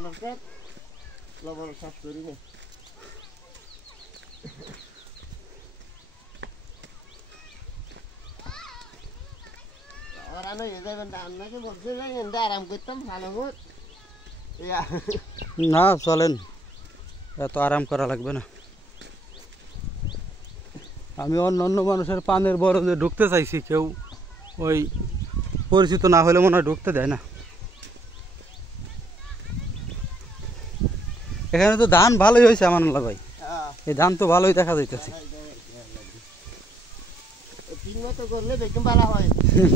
পানার কাঠ লবণ সাফ করি না ওরা নয় যাবেন আপনাকে বলতে যাই আরাম করতাম ভালো হোক না চলেন এত আরাম করা লাগবে না আমি অন্য মানুষের পানের বরজে ঢুকতে চাইছি কেউ ওই পরিচিত না হলে মনে হয় ঢুকতে দেয় না এখানে তো ধান ভালোই হয়েছে আমানুল্লাহ ভাই এই ধান তো ভালোই দেখা যাইতেছে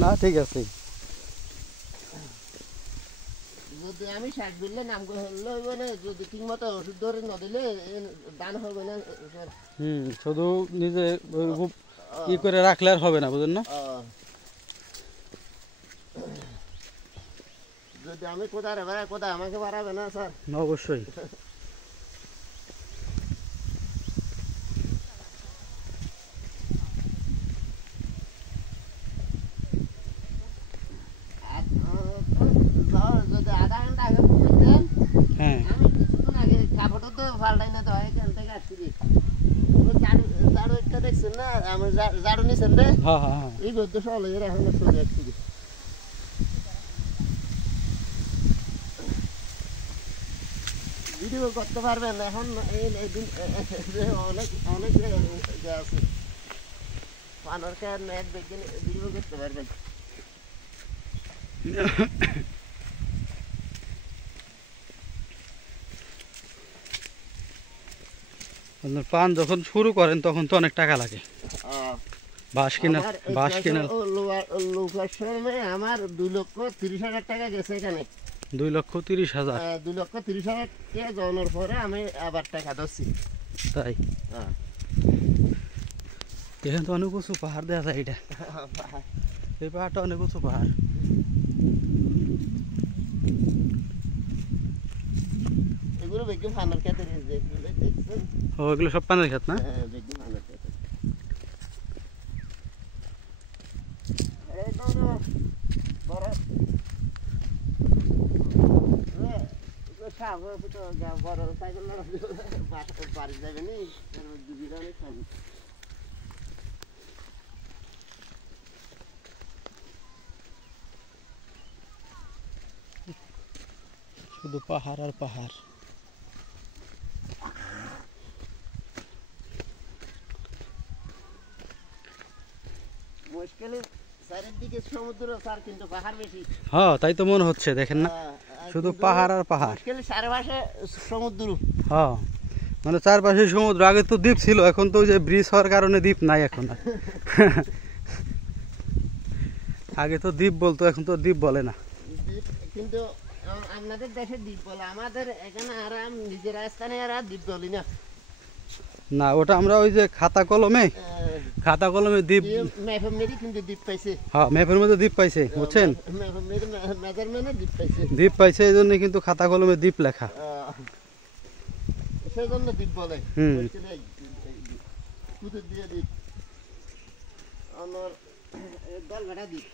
না ঠিক আছে যদি আমি শাক দিলে নাম হইবে না যদি ঠিক মতো ওষুধ ধরে না দিলে দান হবে না শুধু নিজে ই করে রাখলে আর হবে না বুঝেন না যদি আমি কোথায় কোথায় আমাকে বাড়াবে না স্যার অবশ্যই যদি আধা ঘন্টা আগে দেন হ্যাঁ আমি কিছুক্ষণ আগে কাপড়টা তো পাল্টাই না তো এখান থেকে আসছি ঝাড়ু একটা দেখছেন না আমি ঝাড়ু নিছেন রে এই গদ্য সলে এখন চলে আসছি ভিডিও করতে পারবেন এখন অনেক অনেক আছে পানার খেয়ে এক দেখবেন ভিডিও করতে পারবেন পান যখন শুরু করেন তখন তো অনেক টাকা লাগে বাঁশ কেনার লোকের সময় আমার 2,30,000 টাকা গেছে এখানে 2,30,000 2,30,000 টাকা জমানোর পরে আমি আবার টাকা ধরছি তাই এখানে তো অনেক উঁচু পাহাড় দেখা যায় এটা এই পাহাড়টা অনেক উঁচু পাহাড় এগুলো বেগুন ফানার খেতে দেখছেন এগুলো সব পানের খেত না বেগুন ফানার খেতে বড় বড় সাইকেল বাড়ি যাবে নি অনেক খালি শুধু পাহাড় আর পাহাড় চারিদিকে সমুদ্র স্যার কিন্তু পাহাড় বেশি হ্যাঁ তাই তো মনে হচ্ছে দেখেন না শুধু পাহাড় আর পাহাড় চারপাশে সমুদ্র হ্যাঁ মানে চারপাশে সমুদ্র আগে তো দ্বীপ ছিল এখন তো ওই যে ব্রিজ হওয়ার কারণে দ্বীপ নাই এখন আর আগে তো দ্বীপ বলতো এখন তো দ্বীপ বলে না কিন্তু আপনাদের দেশে দ্বীপ বলে আমাদের এখানে আরাম নিজের স্থানে আর দ্বীপ বলি না না ওটা আমরা ওই যে খাতা কলমে দ্বীপ কিন্তু দ্বীপ পাইছে হ্যাঁ ম্যাপের মধ্যে দ্বীপ পাইছে বুঝছেন দ্বীপ পাইছে এই জন্য কিন্তু খাতা কলমে দ্বীপ লেখা সেই জন্য দ্বীপ বলে দিয়ে দ্বীপ আমার দল ভাড়া দ্বীপ